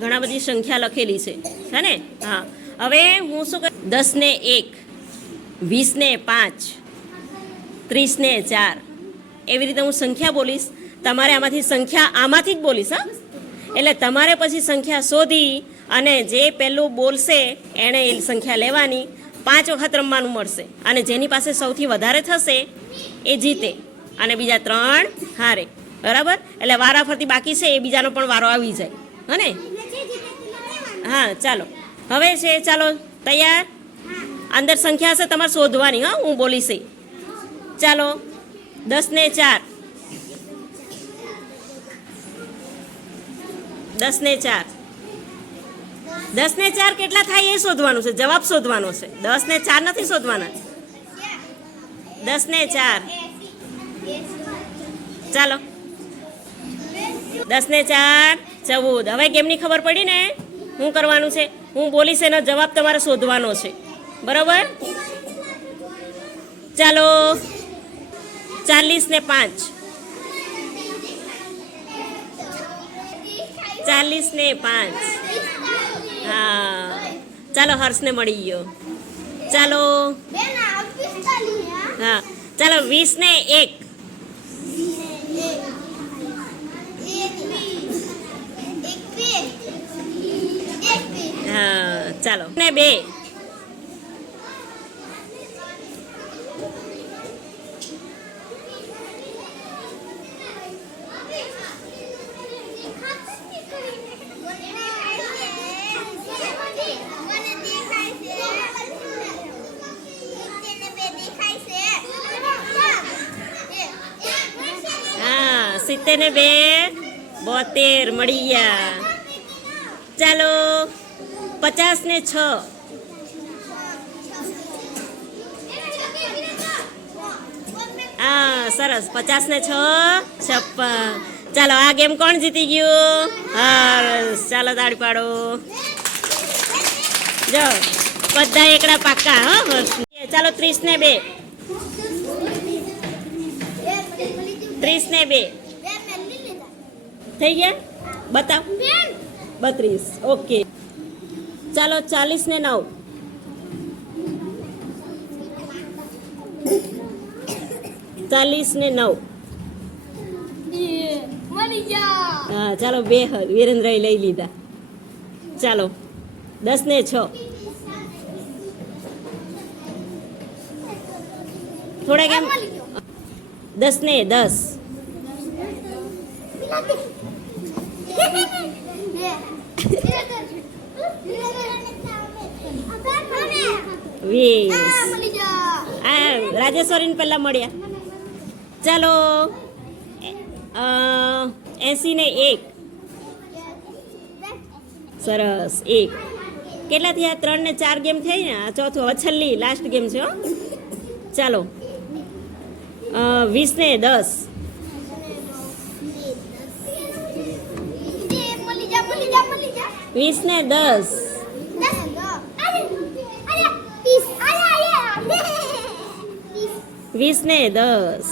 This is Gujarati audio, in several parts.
ઘણા બધી સંખ્યા લખેલી છે ને? હા, હવે હું શું કરું, 10 ને 1, 20 ને 5, 30 ને 4, એવી રીતે હું સંખ્યા બોલીશ. તમારે આમાંથી સંખ્યા આમાંથી જ બોલીશ. હા, એટલે તમારે પછી સંખ્યા શોધી અને જે પહેલું બોલશે એણે એ સંખ્યા લેવાની. 5 વખત રમવાનું મળશે અને જેની પાસે સૌથી વધારે થશે એ જીતે અને બીજા 3 હારે. બરાબર? એટલે વારાફરતી બાકી છે એ બીજાનો પણ વારો આવી જાય. હા ને? હા, ચાલો હવે છે, ચાલો તૈયાર? અંદર સંખ્યા હશે તમારે શોધવાની. હા, હું બોલીશ. ચાલો, 10 ને 4, 10 ને 4, 10 ને 4 કેટલા થાય એ શોધવાનું છે, જવાબ શોધવાનો છે. 10 ને 4 નથી શોધવાના. 10 ને 4, ચાલો, 10 ને 4 14. હવે ગેમની ખબર પડી ને? શું કરવાનું છે? હું બોલીશ એનો જવાબ તમારે શોધવાનો છે. બરાબર? ચાલો, 40 ને 5, 40 ને 5. હા, ચાલો, હર્ષને મળી ગયો. ચાલો, હા, ચાલો, 20 ને 1, હા, ચાલો, ને 2, હા, 70 ને 2, 72 મળી ગયા. ચાલો, 50 ને 6, હા, સરસ, 50 ને 6, 56. ચાલો, આ ગેમ કોણ જીતી ગયું? હર્ષ. ચાલો, તાળી પાડો. જો બધા એકડા પાક્કા. હા, હર્ષ. ચાલો, 30 ને 2, 30 ને 2 થઈ ગયા. બતાવ. 32. ઓકે. ચાલો, 40 ને 9, 40 ને 9. હા, ચાલો, 2 વિરેન્દ્ર લઈ લીધા. ચાલો, 10 ને 6, થોડા કેમ, 10 ને 10, 20. હા, રાજેશ્વરીને પહેલા મળ્યા. ચાલો, 80 ને 1, સરસ. 1 કેટલા થયા? 3 ને 4 ગેમ થઈ ને? આ ચોથું, હવે છેલ્લી લાસ્ટ ગેમ છે. ચાલો, 20 ને 10, 20 ને 10, 20 ને 10.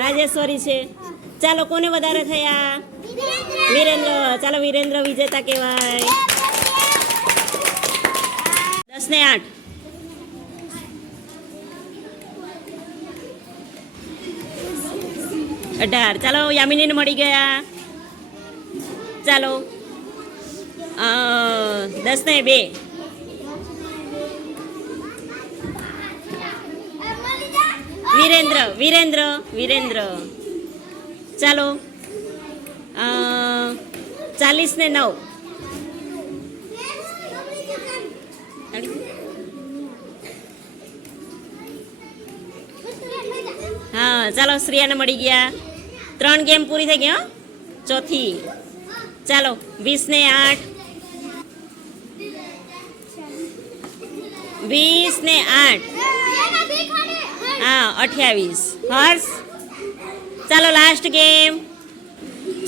રાજેશ્વરી છે. ચાલો, કોને વધારે થયા? વિરેન્દ્ર. ચાલો, વિરેન્દ્ર વિજેતા કહેવાય. 10 ને 8, 18. ચાલો, યામિનીને મળી ગયા. ચાલો, 10 ને 2, વિરેન્દ્ર. ચાલો, 40 ને 9, હા, ચાલો, શ્રેયાને મળી ગયા. 3 ગેમ પૂરી થઈ ગઈ. ચોથી. ચાલો, 20 ને 8, 20 ને 8, હા, 28. હર્ષ. ચાલો, લાસ્ટ ગેમ.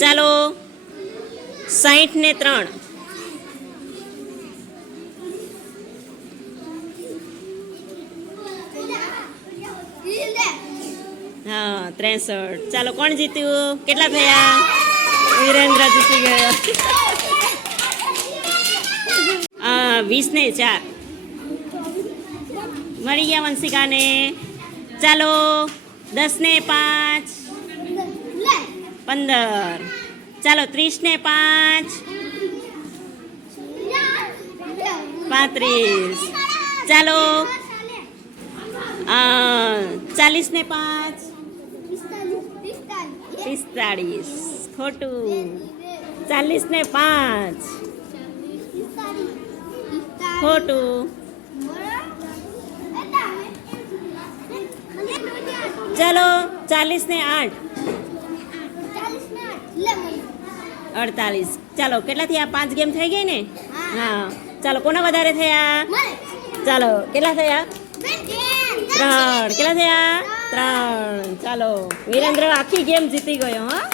ચાલો, 60 ને 3, હા 63. ચાલો કોણ જીત્યું? કેટલા થયા? વિરેન્દ્ર જીતી ગયો. 20 ને 4 મળી ગયા વંશિકાને. ચાલો 10 ને 5 15. ચાલો 30 ને 5 35. ચાલો 40 ને 5 45. ખોટું. 40 ને 5 ખોટું. ચલો 40 ને 8 48. ચાલો કેટલા થયા? 5 ગેમ થઈ ગઈ ને? હા. ચાલો કોના વધારે થયા? ચાલો કેટલા થયા? 3. કેટલા થયા? 3. ચાલો વિરેન્દ્ર આખી ગેમ જીતી ગયો. હા